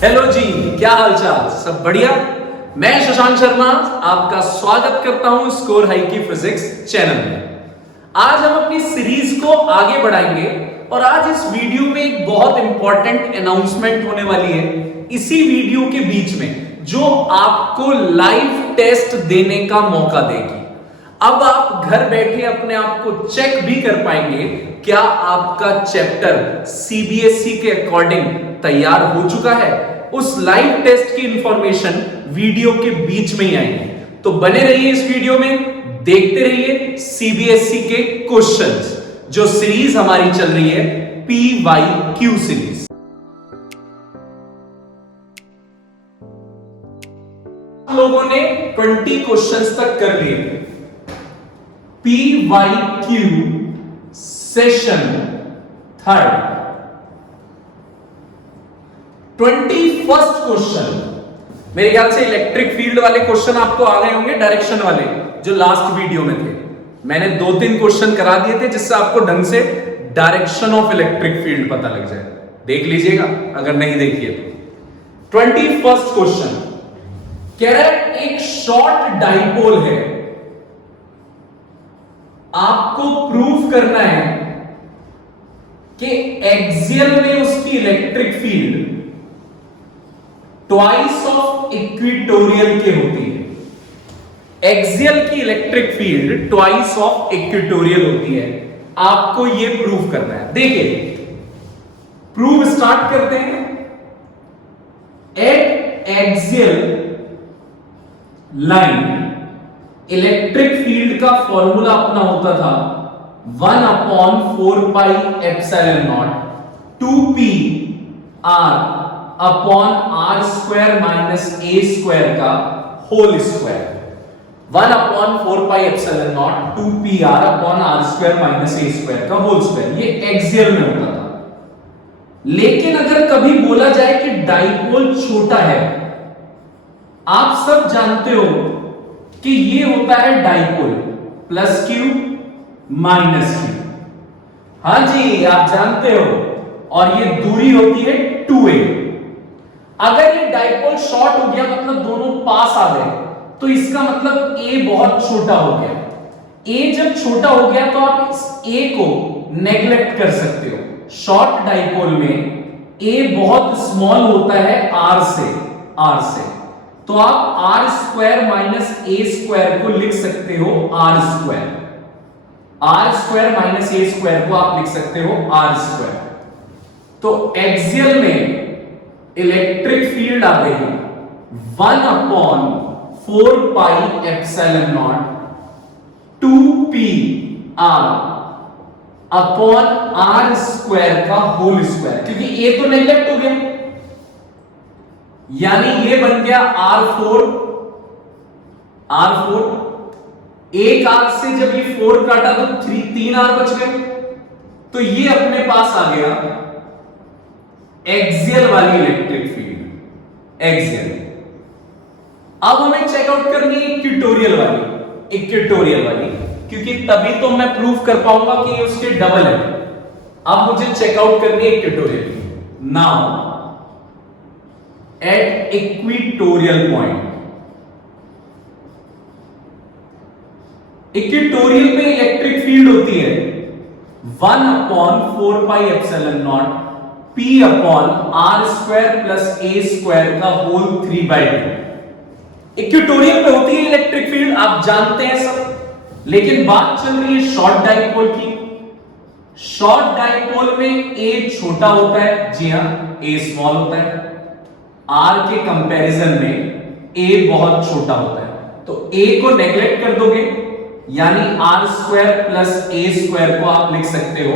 Hello जी, क्या हालचाल? सब बढ़िया। मैं शशांक शर्मा आपका स्वागत करता हूं स्कोर हाई की फिजिक्स चैनल में। आज हम अपनी सीरीज को आगे बढ़ाएंगे और आज इस वीडियो में एक बहुत इंपॉर्टेंट अनाउंसमेंट होने वाली है इसी वीडियो के बीच में, जो आपको लाइव टेस्ट देने का मौका देगी। अब आप घर बैठे अपने आप को चेक भी कर पाएंगे क्या आपका चैप्टर सीबीएसई के अकॉर्डिंग तैयार हो चुका है। उस लाइव टेस्ट की इंफॉर्मेशन वीडियो के बीच में ही आएगी, तो बने रहिए इस वीडियो में, देखते रहिए सीबीएसई के क्वेश्चंस, जो सीरीज हमारी चल रही है PYQ सीरीज। लोगों ने 20 क्वेश्चंस तक कर लिए थे। PYQ session third 21st question, मेरे ख्याल से इलेक्ट्रिक फील्ड वाले क्वेश्चन आपको आ गए होंगे, डायरेक्शन वाले जो लास्ट वीडियो में थे। मैंने 2-3 क्वेश्चन करा दिए थे जिससे आपको ढंग से डायरेक्शन ऑफ इलेक्ट्रिक फील्ड पता लग जाए। देख लीजिएगा अगर नहीं देखिए तो। 21st क्वेश्चन कह रहा है एक शॉर्ट डाइपोल है, आपको प्रूव करना है कि एक्सियल में उसकी electric field twice of equatorial के होती है। एक्सियल की electric field twice of equatorial होती है, आपको यह प्रूव करना है। देखिए प्रूव स्टार्ट करते हैं। At axial line electric field का फॉर्मूला अपना होता था 1/4 pi epsilon naught 2p r upon are square minus A square का whole square. 1/4 pi epsilon naught 2p r upon are square minus A square का whole square, ये axial में होता था। लेकिन अगर कभी बोला जाए कि डाइपोल छोटा है, आप सब जानते हो कि ये होता है dipole plus Q minus Q. हां जी, आप जानते हो, और ये दूरी होती है 2a। अगर ये डाइपोल शॉर्ट हो गया, मतलब दोनों पास आ गए, तो इसका मतलब a बहुत छोटा हो गया। a जब छोटा हो गया तो आप इस a को नेग्लेक्ट कर सकते हो। शॉर्ट डाइपोल में a बहुत स्मॉल होता है r से, तो आप आर स्क्वायर माइनस ए स्क्वायर को लिख सकते हो r square. R square minus ए स्क्वायर को आप लिख सकते हो आर स्क्वायर। तो एक्सियल में इलेक्ट्रिक फील्ड आ गई 1/4 pi epsilon naught 2p r upon are square का होल स्क्वायर, क्योंकि a तो नेग्लेक्ट हो गया, यानी ये बन गया R4। एक आर से जब ये 4 काटा तो 3 आर बच गए, तो ये अपने पास आ गया एक्सियल वाली इलेक्ट्रिक फील्ड। एक्सियल। अब हमें चेकआउट करनी है इक्वेटोरियल वाली, क्योंकि तभी तो मैं प्रूव कर पाऊंगा कि ये उसके डबल है। अब मुझे चेकआउट करनी है equatorial. Now at equatorial point, equatorial में इलेक्ट्रिक फील्ड होती है 1/4 pi epsilon naught p upon are square plus a square का होल 3/2। इक्वेटोरियल में होती है इलेक्ट्रिक फील्ड, आप जानते हैं सब। लेकिन बात चल रही है शॉर्ट डाइपोल की। शॉर्ट डाइपोल में a छोटा होता है, जी हां, a स्मॉल होता है। r के कंपैरिजन में a बहुत छोटा होता है, तो a को नेग्लेक्ट कर दोगे, यानी r square plus a square को आप लिख सकते हो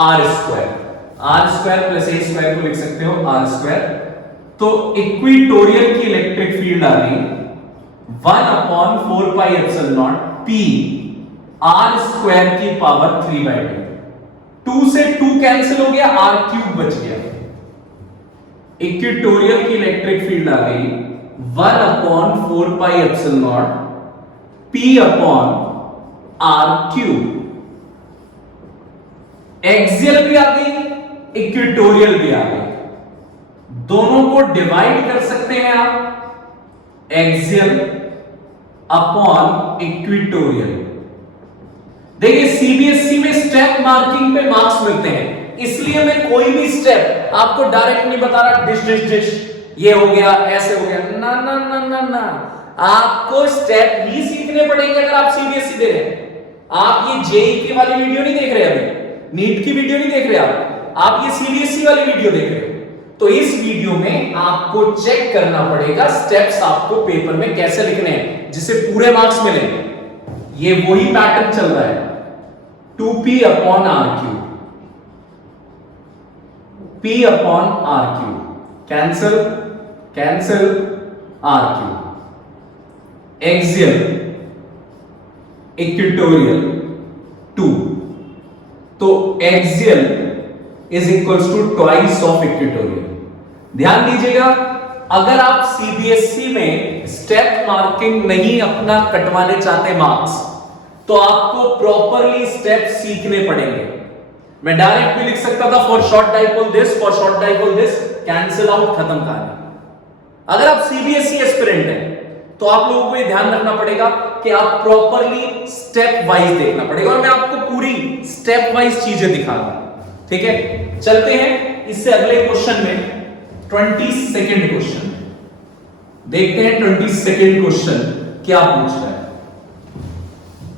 r square. R square plus a square को लिख सकते हो आर स्क्वायर। तो इक्वेटोरियल की इलेक्ट्रिक फील्ड आ गई 1/4 pi epsilon naught p r square की पावर 3/2। 2 से 2 कैंसिल हो गया, r क्यूब बच गया। इक्वेटोरियल की इलेक्ट्रिक फील्ड आ गई 1/4 pi epsilon naught p upon r cube. Axial भी आ गई, इक्वेटोरियल भी आ गई। दोनों को डिवाइड कर सकते हैं आप, एक्सियल अपॉन इक्वेटोरियल। देखिए सीबीएसई में स्टेप मार्किंग पे मार्क्स मिलते हैं, इसलिए मैं कोई भी स्टेप आपको डायरेक्ट नहीं बता रहा डिश डिश डिश ये हो गया ऐसे हो गया, ना ना ना ना ना, आपको स्टेप ही सीखने पड़ेंगे अगर आप सीबीएसई दे रहे हैं। आप ये जेई की वाली वीडियो नहीं देख रहे, अभी नीट की वीडियो नहीं देख रहे, आप ये सीबीएसई वाली वीडियो देख रहे हो। तो इस वीडियो में आपको चेक करना पड़ेगा स्टेप्स आपको पेपर में कैसे लिखने हैं जिससे पूरे मार्क्स मिले। ये वही पैटर्न चल रहा है, 2p upon r cube, p upon r cube, cancel cancel, r cube, axial equatorial 2, तो axial is equals to twice of equatorial. ध्यान दीजिएगा, अगर आप सीबीएसई में स्टेप मार्किंग नहीं अपना कटवाने चाहते मार्क्स, तो आपको प्रॉपरली स्टेप सीखने पड़ेंगे। मैं डायरेक्ट भी लिख सकता था for short dipole this, for short dipole this, cancel out, खत्म कहानी। अगर आप सीबीएसई एस्पिरेंट हैं तो आप लोगों को ये ध्यान रखना पड़ेगा कि आप प्रॉपरली स्टेप वाइज देखना पड़ेगा, और मैं आपको पूरी स्टेप वाइज चीजें दिखाऊंगा। ठीक है, चलते हैं इससे अगले क्वेश्चन में, 22nd क्वेश्चन देखते हैं। 22nd क्वेश्चन क्या पूछ रहा है।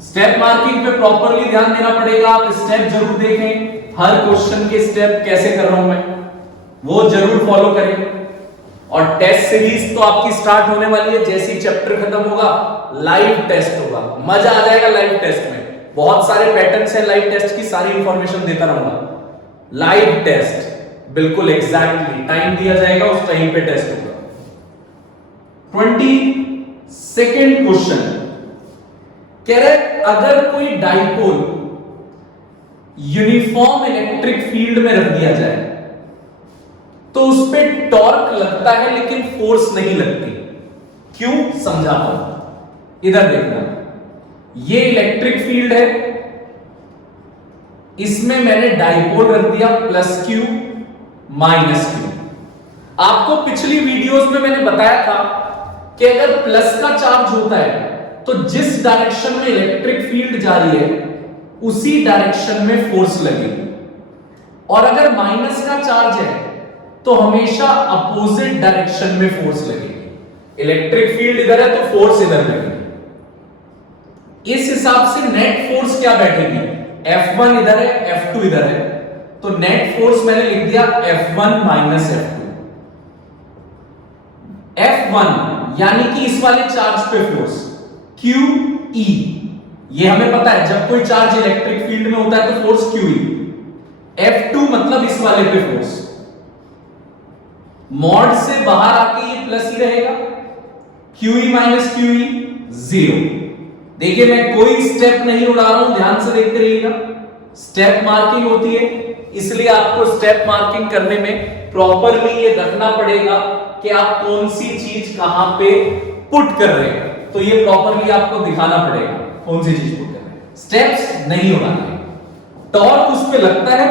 स्टेप मार्किंग पे प्रॉपरली ध्यान देना पड़ेगा, आप स्टेप जरूर देखें, हर क्वेश्चन के स्टेप कैसे कर रहा हूं मैं वो जरूर फॉलो करें। और टेस्ट सीरीज तो आपकी स्टार्ट होने वाली है, जैसे ही चैप्टर खत्म होगा लाइव टेस्ट होगा, मजा आ जाएगा लाइव टेस्ट में। बहुत सारे पैटर्न्स हैं लाइव टेस्ट की, सारी इंफॉर्मेशन देता रहूंगा। लाइव टेस्ट बिल्कुल एग्जैक्टली टाइम दिया जाएगा, उस टाइम पे टेस्ट होगा। 22nd क्वेश्चन कह रहे हैं अगर कोई डाइपोल यूनिफॉर्म इलेक्ट्रिक फील्ड में रख दिया जाए तो उस पे टॉर्क लगता है लेकिन फोर्स नहीं लगती, क्यों? समझाता हूं, इधर देखना। ये इलेक्ट्रिक फील्ड है, इसमें मैंने डाइपोल रख दिया प्लस क्यू माइनस क्यू। आपको पिछली वीडियोस में मैंने बताया था कि अगर प्लस का चार्ज होता है तो जिस डायरेक्शन में इलेक्ट्रिक फील्ड जा रही है उसी डायरेक्शन में फोर्स लगेगी, और अगर माइनस का चार्ज है तो हमेशा अपोजिट डायरेक्शन में फोर्स लगेगी। इलेक्ट्रिक फील्ड इधर है तो फोर्स इधर लगेगी। इस हिसाब से नेट फोर्स क्या बैठेगी, F1 इधर है F2 इधर है, तो नेट फोर्स मैंने लिख दिया F1 माइनस F2। F1 यानी कि इस वाले चार्ज पे फोर्स QE, ये हमें पता है जब कोई चार्ज इलेक्ट्रिक फील्ड में होता है तो फोर्स QE। F2 मतलब इस वाले पे फोर्स, मॉड से बाहर आके ये प्लस ही रहेगा, QE माइनस QE 0। देखिए मैं कोई स्टेप नहीं उड़ा रहा हूं, ध्यान से देखते रहिएगा। स्टेप मार्किंग होती है, इसलिए आपको स्टेप मार्किंग करने में प्रॉपरली ये रखना पड़ेगा कि आप कौन सी चीज कहां पे पुट कर रहे हैं, तो ये प्रॉपरली आपको दिखाना पड़ेगा कौन सी चीज पुट कर रहे हैं। स्टेप्स नहीं उड़ाना है। टॉर्क उस पे लगता है,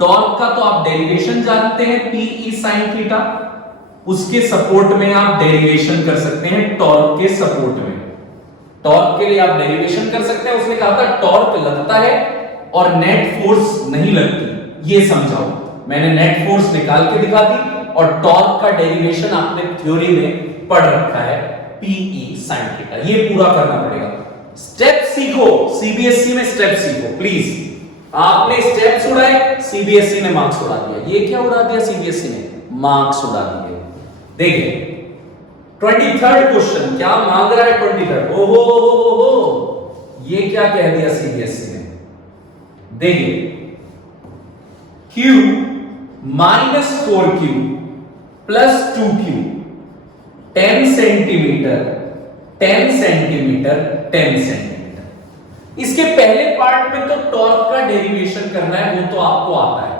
टॉर्क का तो आप डेरिवेशन जानते हैं, PE sin थीटा, उसके सपोर्ट में आप डेरिवेशन कर सकते हैं। टॉर्क के सपोर्ट में, टॉर्क के लिए आप डेरिवेशन कर सकते हैं। उसने कहा था टॉर्क लगता है और नेट फोर्स नहीं लगती, ये समझाओ। मैंने नेट फोर्स निकाल के दिखा दी और टॉर्क का डेरिवेशन आपने थ्योरी में पढ़ रखा है, PE sin थीटा। ये पूरा करना पड़ेगा। स्टेप सीखो, सीबीएसई में स्टेप सीखो प्लीज। आपने स्टेप्स उड़ाए, सीबीएसई ने मार्क्स उड़ा दिया। ये क्या उड़ा दिया सीबीएसई ने? मार्क्स उड़ा दिए। देखिए 23rd क्वेश्चन क्या मांग रहा है 23rd। ओहो, ये क्या कह दिया सीबीएसई ने। देखिए Q minus 4Q plus 2Q 10 centimetre 10 centimetre 10 centimetre. इसके पहले पार्ट में तो टॉर्क का डेरिवेशन करना है, वो तो आपको आता है।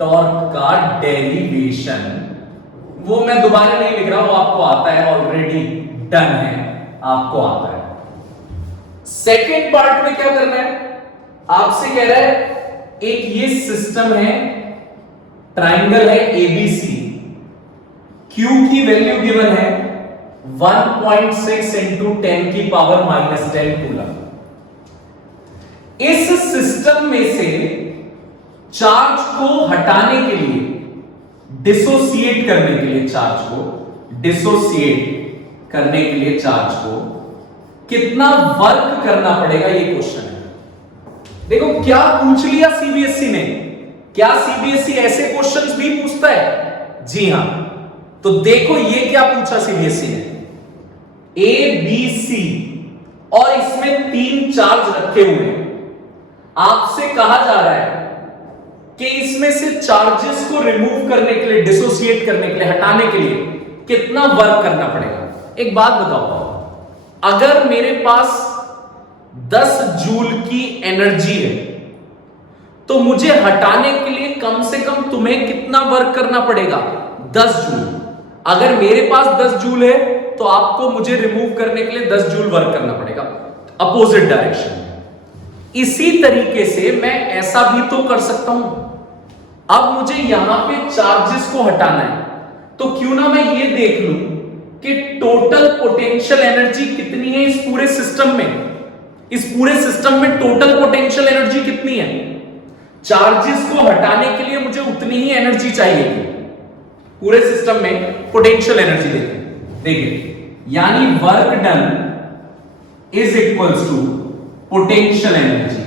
टॉर्क का डेरिवेशन वो मैं दोबारा नहीं लिख रहा, वो आपको आता है, ऑलरेडी डन है, आपको आता है। सेकेंड पार्ट में क्या करना है, आपसे कह रहा है एक ये सिस्टम है, ट्राइंगल है एबीसी, Q की वैल्यू गिवन है 1.6 इंटू 10 की पावर -10 कूलम। इस सिस्टम में से चार्ज को हटाने के लिए, डिसोसिएट करने के लिए, चार्ज को डिसोसिएट करने के लिए चार्ज को कितना वर्क करना पड़ेगा, ये क्वेश्चन है। देखो क्या पूछ लिया सीबीएसई ने, क्या सीबीएसई ऐसे क्वेश्चंस भी पूछता है? जी हां। तो देखो ये क्या पूछा सीबीएसई ने, ए बी सी और इसमें 3 चार्ज रखे हुए हैं। आपसे कहा जा रहा है कि इसमें से चार्जेस को रिमूव करने के लिए, डिसोसिएट करने के लिए, हटाने के लिए कितना वर्क करना पड़ेगा। एक बात बताओ, अगर मेरे पास 10 जूल की एनर्जी है तो मुझे हटाने के लिए कम से कम तुम्हें कितना वर्क करना पड़ेगा? 10 जूल। अगर मेरे पास 10 जूल है तो आपको मुझे रिमूव करने के लिए 10 जूल वर्क करना पड़ेगा, अपोजिट डायरेक्शन में। इसी तरीके से मैं ऐसा भी तो कर सकता हूं। अब मुझे यहां पे चार्जेस को हटाना है, तो क्यों ना मैं ये देख लूं कि टोटल पोटेंशियल एनर्जी कितनी है इस पूरे सिस्टम में। इस पूरे सिस्टम में टोटल पोटेंशियल एनर्जी कितनी है? चार्जेस को हटाने के लिए मुझे उतनी ही एनर्जी चाहिए। पूरे सिस्टम में पोटेंशियल एनर्जी देखिए, यानी work done is equals to potential energy,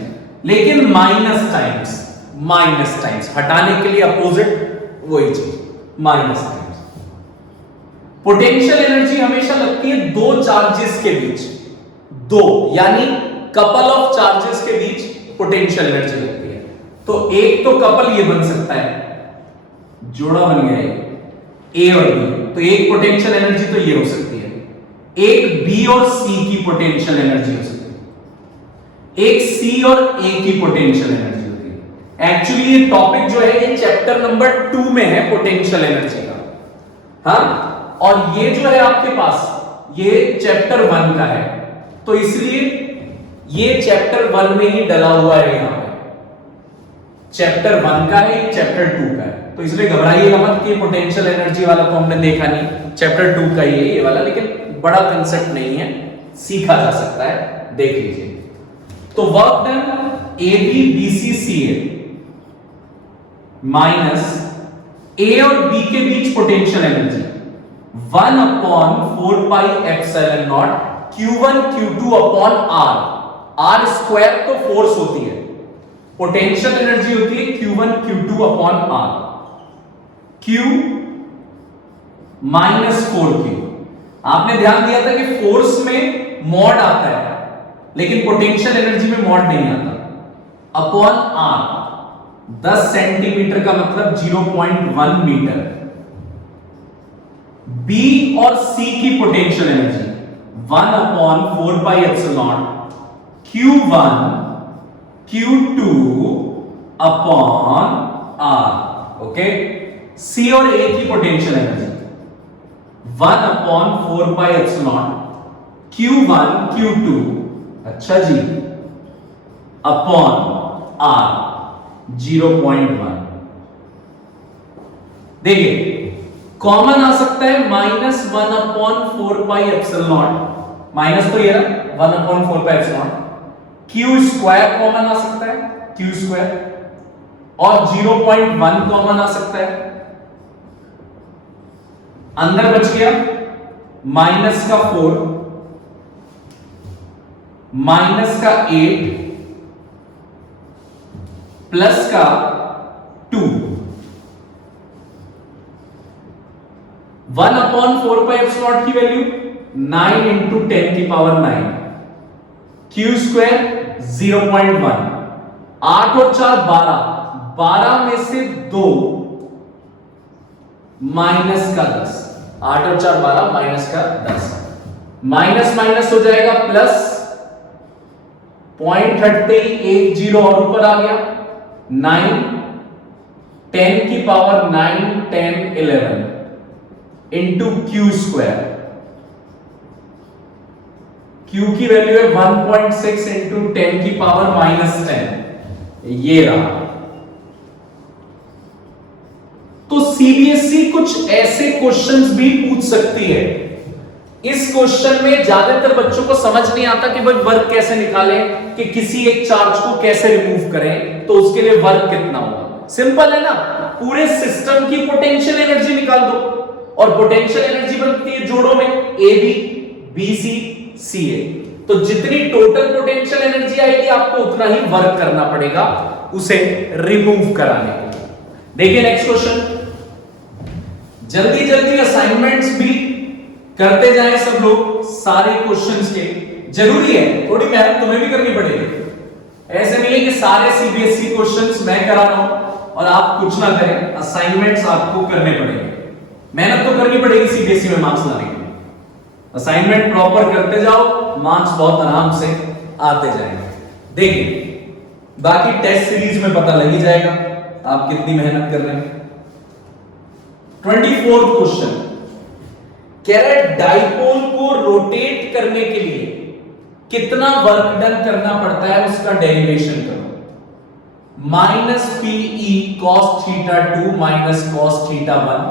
लेकिन माइनस टाइम्स हटाने के लिए अपोजिट वही चीज, माइनस टाइम्स। पोटेंशियल एनर्जी हमेशा लगती है 2 चार्जेस के बीच, 2 यानी कपल ऑफ चार्जेस के बीच पोटेंशियल एनर्जी लगती है। तो एक तो कपल ये बन सकता है, जोड़ा बन गया ए और बी, तो एक पोटेंशियल एनर्जी तो ये हो सकती है, एक बी और सी की पोटेंशियल एनर्जी हो सकती है, एक सी और ए की पोटेंशियल एनर्जी होती है। एक्चुअली ये टॉपिक जो है ये चैप्टर नंबर 2 में है, पोटेंशियल एनर्जी का। हाँ, और ये जो है आपके पास ये चैप्टर 1 का है, तो इसलिए ये चैप्टर 1 में ही डला हुआ है। यहां पे चैप्टर 1 का है, ये चैप्टर 2 का है, तो इसलिए घबराइएगा मत कि पोटेंशियल एनर्जी वाला तो हमने देखा नहीं, चैप्टर 2 का ही है ये वाला, लेकिन बड़ा कंसेप्ट नहीं है, सीखा जा सकता है, देख लीजिए। तो work done A B B C C A minus A और बी के बीच potential energy 1/4 pi epsilon naught Q1 Q2 upon R square तो फोर्स होती है, पोटेंशियल एनर्जी होती है Q1 Q2 upon R, Q -4Q। आपने ध्यान दिया था कि फोर्स में मॉड आता है, लेकिन पोटेंशियल एनर्जी में मॉड नहीं आता, अपॉन R। 10 सेंटीमीटर का मतलब 0.1 मीटर। B और C की potential energy 1/4 pi epsilon Q1 Q2 upon R। Okay, C और A की potential energy 1/4 pi epsilon Q1 Q2, अच्छा जी, अपॉन R 0.1। देखिए कॉमन आ सकता है -1/4 पाई एप्सिलॉन, माइनस तो ये रहा 1/4 pi epsilon, Q square common आ सकता है, Q स्क्वायर, और 0.1 कॉमन आ सकता है। अंदर बच गया माइनस का 4, माइनस का 8, प्लस का 2। 1/4 पाई एप्सिलॉन की वैल्यू 9 इंटू 10 की पावर 9, Q स्क्वायर 0.1, 8 और 4 12, 12 में से 2 माइनस का 10, 8 और 4 12, माइनस का 10, माइनस माइनस हो जाएगा प्लस, पॉइंट हटते ही एक जीरो और ऊपर आ गया, 9, 10 की power 9, 10, 11 into Q square. Q की वैल्यू है 1.6 इंटू 10 की पावर -10, ये रहा। सीबीएसई कुछ ऐसे क्वेश्चंस भी पूछ सकती है। इस क्वेश्चन में ज्यादातर बच्चों को समझ नहीं आता कि भाई वर्क कैसे निकालें, कि किसी एक चार्ज को कैसे रिमूव करें, तो उसके लिए वर्क कितना होगा। सिंपल है ना, पूरे सिस्टम की पोटेंशियल एनर्जी निकाल दो, और पोटेंशियल एनर्जी बनती है जोड़ों में ए बी, बी सी, सी ए। तो जितनी टोटल पोटेंशियल एनर्जी आएगी आपको उतना ही वर्क करना पड़ेगा उसे रिमूव कराने के लिए। देखिए नेक्स्ट क्वेश्चन, जल्दी जल्दी असाइनमेंट्स भी करते जाएं सब लोग, सारे क्वेश्चंस के। जरूरी है, थोड़ी मेहनत तुम्हें भी करनी पड़ेगी। ऐसे नहीं है कि सारे सीबीएसई क्वेश्चंस मैं करा रहा हूं और आप कुछ ना करें, असाइनमेंट्स आपको करने पड़ेंगे। मेहनत तो करनी पड़ेगी सीबीएसई में मार्क्स लाने के लिए। असाइनमेंट प्रॉपर करते जाओ, मार्क्स बहुत आराम से आते जाएंगे। देखिए बाकी टेस्ट सीरीज में पता लग ही जाएगा आप कितनी मेहनत कर रहे हैं। 24th क्वेश्चन कह रहा है डाइपोल को रोटेट करने के लिए कितना वर्क डन करना पड़ता है, उसका डेरिवेशन करो। Minus PE cos theta 2 minus cos theta 1,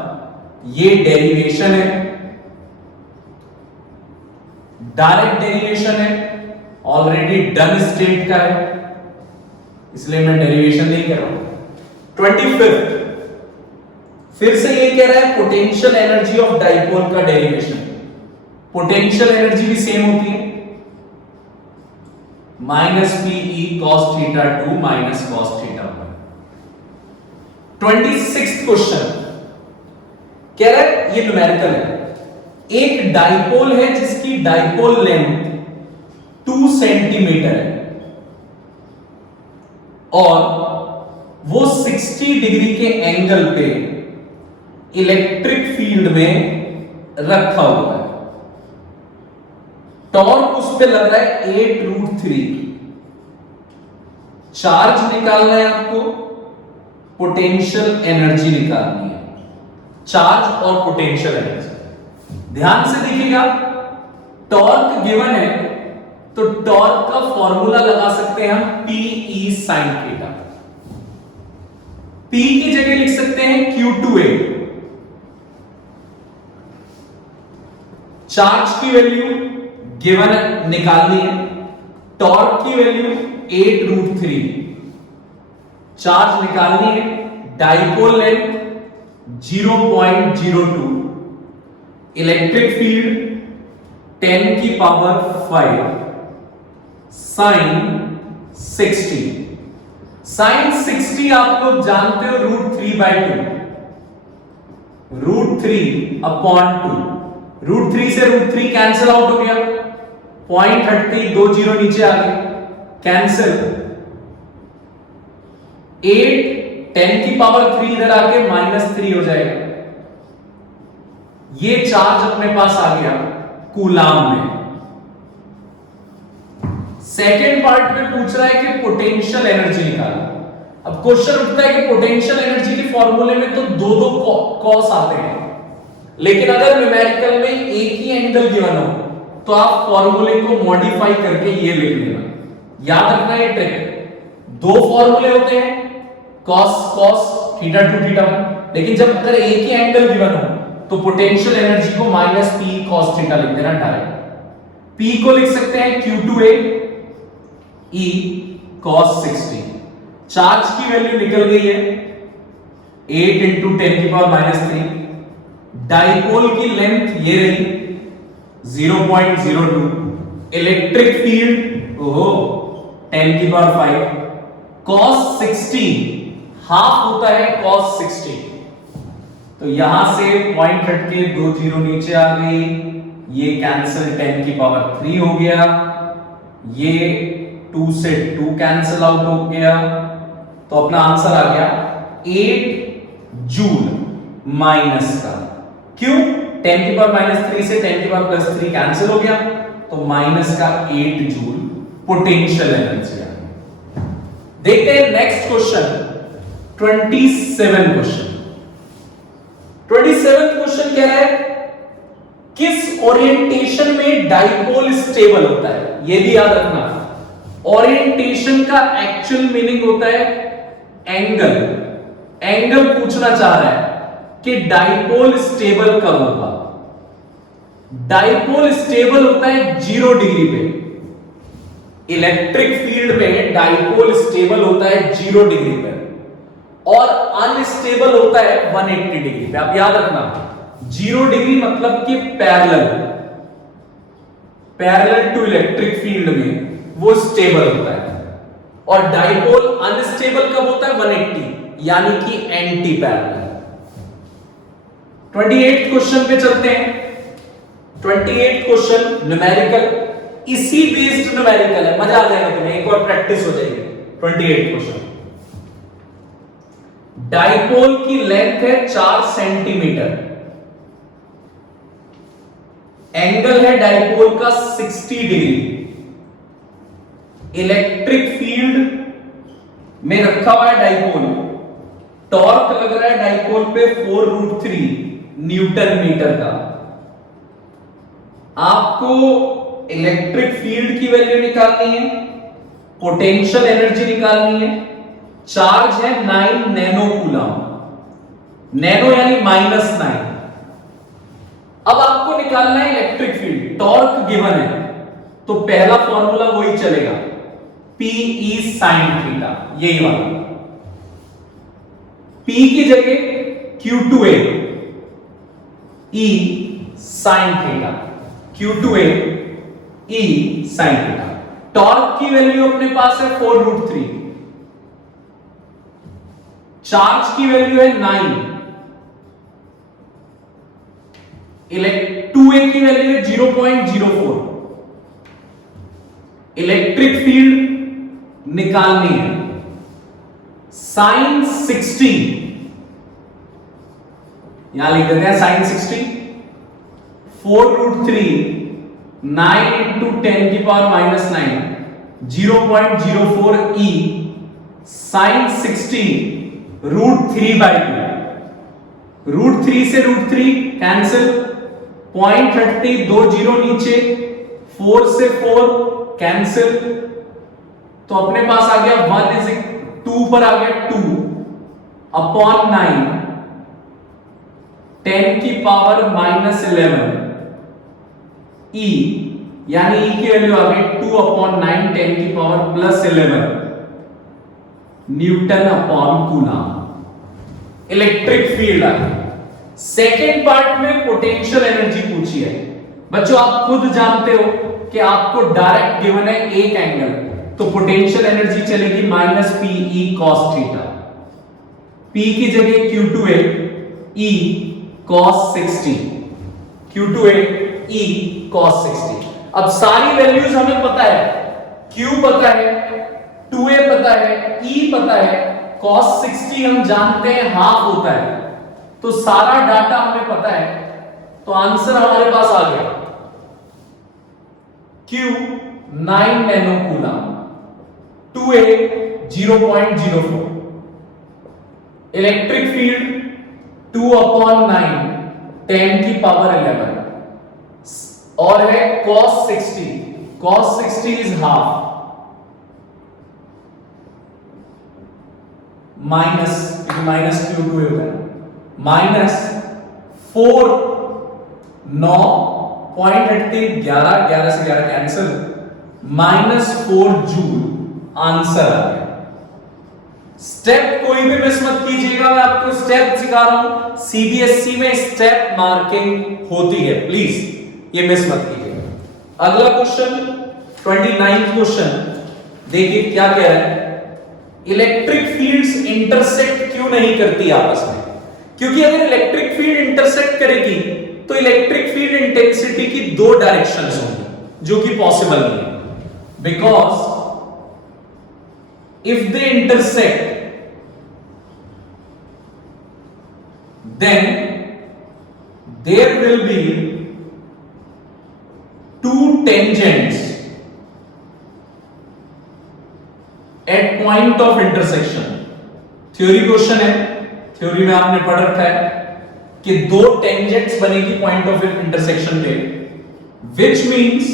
ये डेरिवेशन है, डायरेक्ट डेरिवेशन है, ऑलरेडी डन स्टेट का है, इसलिए मैं डेरिवेशन नहीं कर रहा हूं। 25th फिर से ये कह रहा है पोटेंशियल एनर्जी ऑफ डाइपोल का डेरिवेशन। पोटेंशियल एनर्जी भी सेम होती है, minus PE cos theta 2 minus cos theta 1। 26th question कह रहा है, ये न्यूमेरिकल है, एक डाइपोल है जिसकी डाइपोल लेंथ 2 सेंटीमीटर है और वो 60 डिग्री के एंगल पे इलेक्ट्रिक फील्ड में रखा हुआ है। टॉर्क उस पे लग रहा है 8√3। चार्ज निकालना है आपको, पोटेंशियल एनर्जी निकालनी है। चार्ज और पोटेंशियल एनर्जी ध्यान से देखिएगा, टॉर्क गिवन है तो टॉर्क का फॉर्मूला लगा सकते हैं हम Pe sin थीटा। P की जगह लिख सकते हैं Q2A। चार्ज की वैल्यू गिवन निकालनी है, टॉर्क की वैल्यू 8√3, चार्ज निकालनी है, डाइपोल लेंथ 0.02, इलेक्ट्रिक फील्ड 10 की पावर 5, साइन 60। साइन 60 आप लोग जानते हो √3/2, √3/2। √3 से √3 कैंसिल आउट हो गया, पॉइंट हटती 2 जीरो नीचे आ गए, कैंसिल। 8 10 की पावर 3 इधर आके -3 हो जाएगा। ये चार्ज अपने पास आ गया कूलाम में। सेकेंड पार्ट में पूछ रहा है कि पोटेंशियल एनर्जी निकालो। अब क्वेश्चन उठता है कि पोटेंशियल एनर्जी के फॉर्मूले में तो दो कॉस आते हैं, लेकिन अगर न्यूमेरिकल में एक ही एंगल गिवन हो तो आप फॉर्मूले को मॉडिफाई करके ये लिख लेना। याद रखना ये ट्रिक, दो फॉर्मूले होते हैं, cos थीटा 2 थीटा 1, लेकिन जब अगर एक ही एंगल गिवन हो तो पोटेंशियल एनर्जी को -P cos थीटा लिख देना डायरेक्ट। P को लिख सकते हैं Q2A E cos 60। चार्ज की वैल्यू निकल गई है 8 × 10 की पावर -3। डाइपोल की लेंथ ये रही 0.02, इलेक्ट्रिक फील्ड 10 की पावर 5, cos 60 हाफ होता है cos 60, तो यहां से पॉइंट हटके 2 जीरो नीचे आ गई, ये कैंसिल 10 की पावर 3 हो गया, ये 2 से 2 कैंसिल आउट हो गया, तो अपना आंसर आ गया 8 जूल माइनस का। क्यों? 10 की पावर -3 से 10 की पावर +3 कैंसिल हो गया, तो माइनस का 8 जूल पोटेंशियल एनर्जी आ गई। देखते हैं नेक्स्ट क्वेश्चन 27 क्वेश्चन। 27 क्वेश्चन कह रहा है किस ओरिएंटेशन में डाइपोल स्टेबल होता है। यह भी याद रखना, ओरिएंटेशन का एक्चुअल मीनिंग होता है एंगल। एंगल पूछना चाह रहा है कि डाइपोल स्टेबल कब होगा। डाइपोल स्टेबल होता है 0 डिग्री पे। इलेक्ट्रिक फील्ड में डाइपोल स्टेबल होता है 0 डिग्री पे और अनस्टेबल होता है 180 डिग्री पे। आप याद रखना 0 डिग्री मतलब कि पैरेलल टू इलेक्ट्रिक फील्ड में वो स्टेबल होता है और डाइपोल अनस्टेबल कब होता है 180 यानी कि एंटी पैरेलल। 28 क्वेश्चन पे चलते हैं। 28 क्वेश्चन न्यूमेरिकल, इसी बेस्ड न्यूमेरिकल है, मजा आ जाएगा तुम्हें, एक और प्रैक्टिस हो जाएगी। 28 क्वेश्चन, डाइपोल की लेंथ है 4 सेंटीमीटर, एंगल है डाइपोल का 60 डिग्री, इलेक्ट्रिक फील्ड में रखा हुआ है डाइपोल, टॉर्क लग रहा है डाइपोल पे 4√3 न्यूटन मीटर का। आपको इलेक्ट्रिक फील्ड की वैल्यू निकालनी है, पोटेंशियल एनर्जी निकालनी है, चार्ज है 9 नैनो कूलम, नैनो यानी -9। अब आपको निकालना है इलेक्ट्रिक फील्ड, टॉर्क गिवन है तो पहला फॉर्मूला वही चलेगा, Pe sin थीटा, यही वाला। P की जगह Q2A E sin theta, Q2A E sin theta. Torque की वैल्यू अपने पास है 4√3, चार्ज की वैल्यू है 9, 2A की वैल्यू है 0.04, इलेक्ट्रिक फील्ड निकालनी है sin 60, यहां लिख देते हैं sin 60, 4√3 9 into 10 की पावर -9 0.04 E sin 60 √3/2, √3 से √3 कैंसिल, 0.30 2 जीरो नीचे, 4 से 4 कैंसिल, तो अपने पास आ गया 2 पर आ गया 2/9 10 की पावर -11 E, यानी E की वैल्यू आ गई 2/9 10 की power +11 newton upon coulomb. Electric field आ गई। सेकेंड पार्ट में पोटेंशियल एनर्जी पूछी है। बच्चों आप खुद जानते हो कि आपको डायरेक्ट गिवन है एक एंगल, तो पोटेंशियल एनर्जी चलेगी -Pe cos थीटा, P की जगह Q2A E cos 60, Q2A E cos 60। अब सारी वैल्यूज हमें पता है, Q पता है, 2A पता है, E पता है, cos 60 हम जानते हैं हाफ होता है, तो सारा डाटा हमें पता है, तो आंसर हमारे पास आ गया Q 9 nano coulomb, 2A 0.04, electric field 2/9 10 की पावर 11 और है cos 60 is half, minus Q2 होता है, -4 9.80 11 से 11 कैंसिल, -4 जूल आंसर आ गया। स्टेप कोई भी मिस मत कीजिएगा, मैं आपको स्टेप सिखा रहा हूं, सीबीएसई में स्टेप मार्किंग होती है, प्लीज ये मिस मत कीजिएगा। अगला क्वेश्चन 29 क्वेश्चन देखिए क्या कह रहा है, इलेक्ट्रिक फील्ड्स इंटरसेक्ट क्यों नहीं करती आपस में? क्योंकि अगर इलेक्ट्रिक फील्ड इंटरसेक्ट करेगी तो इलेक्ट्रिक फील्ड इंटेंसिटी की 2 डायरेक्शंस होंगी, जो कि पॉसिबल नहीं है, because if they intersect then there will be 2 tangents at point of intersection। Theory question है, थ्योरी में आपने पढ़ रखा है कि 2 टेंजेंट्स बनेगी पॉइंट ऑफ इंटरसेक्शन पे, which means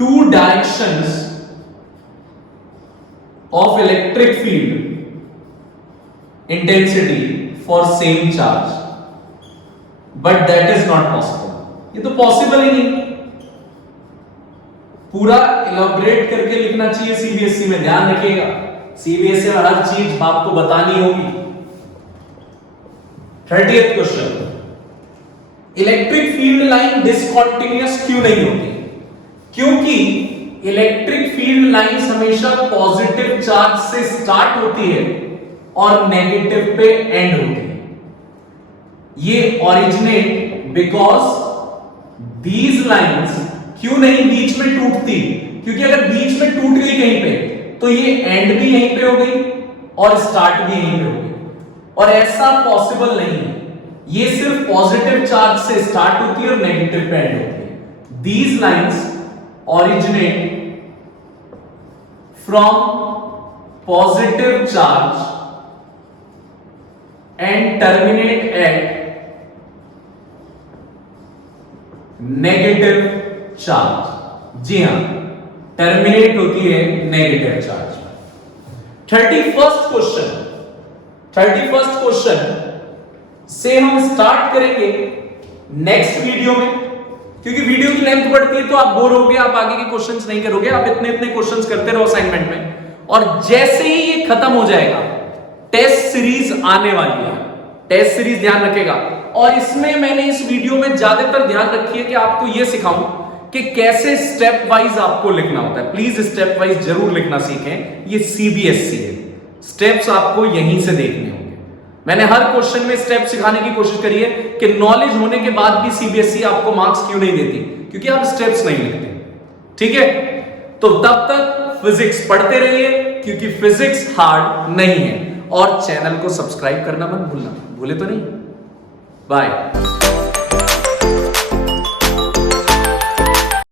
2 directions of electric field intensity for same charge, but that is not possible. ये तो पॉसिबल ही नहीं. पूरा इलॉबरेट करके लिखना चाहिए सीबीएसई में, ध्यान रखिएगा. सीबीएसई में हर चीज आपको बतानी होगी. 30th question, electric field line discontinuous क्यों नहीं होती? क्योंकि इलेक्ट्रिक फील्ड लाइंस हमेशा पॉजिटिव चार्ज से स्टार्ट होती है और नेगेटिव पे एंड होती है. ये ओरिजिनेट बिकॉज दीज लाइंस क्यों नहीं बीच में टूटती? क्योंकि अगर बीच में टूट गई कहीं पे तो ये एंड भी यहीं पे हो गई और स्टार्ट भी यहीं पे हो गई, और ऐसा पॉसिबल नहीं है. ये सिर्फ पॉजिटिव चार्ज से स्टार्ट होती है और नेगेटिव पे एंड होती है. These lines originate from positive charge and terminate at negative charge. जी हां, टर्मिनेट होती है नेगेटिव चार्ज. 31st क्वेश्चन से हम स्टार्ट करेंगे नेक्स्ट वीडियो में, क्योंकि वीडियो की लेंथ बढ़ती है तो आप बोर होगे, आप आगे के क्वेश्चंस नहीं करोगे, आप इतने क्वेश्चंस करते रहो असाइनमेंट में. और जैसे ही ये खत्म हो जाएगा टेस्ट सीरीज आने वाली है. टेस्ट सीरीज ध्यान रखेगा. और इसमें मैंने इस वीडियो में ज्यादातर ध्यान रखी है कि आपको ये सिखाऊं कि कैसे स्टेप वाइज आपको लिखना होता है. प्लीज स्टेप वाइज जरूर लिखना सीखें. ये सीबीएसई है, स्टेप्स आपको यहीं से देखने होंगे. मैंने हर क्वेश्चन में स्टेप सिखाने की कोशिश करी है कि नॉलेज होने के बाद भी सीबीएसई आपको मार्क्स क्यों नहीं देती, क्योंकि आप स्टेप्स नहीं लिखते. ठीक है, तो तब तक फिजिक्स पढ़ते रहिए, क्योंकि फिजिक्स हार्ड नहीं है. और चैनल को सब्सक्राइब करना मत भूलना, भूले तो नहीं. बाय.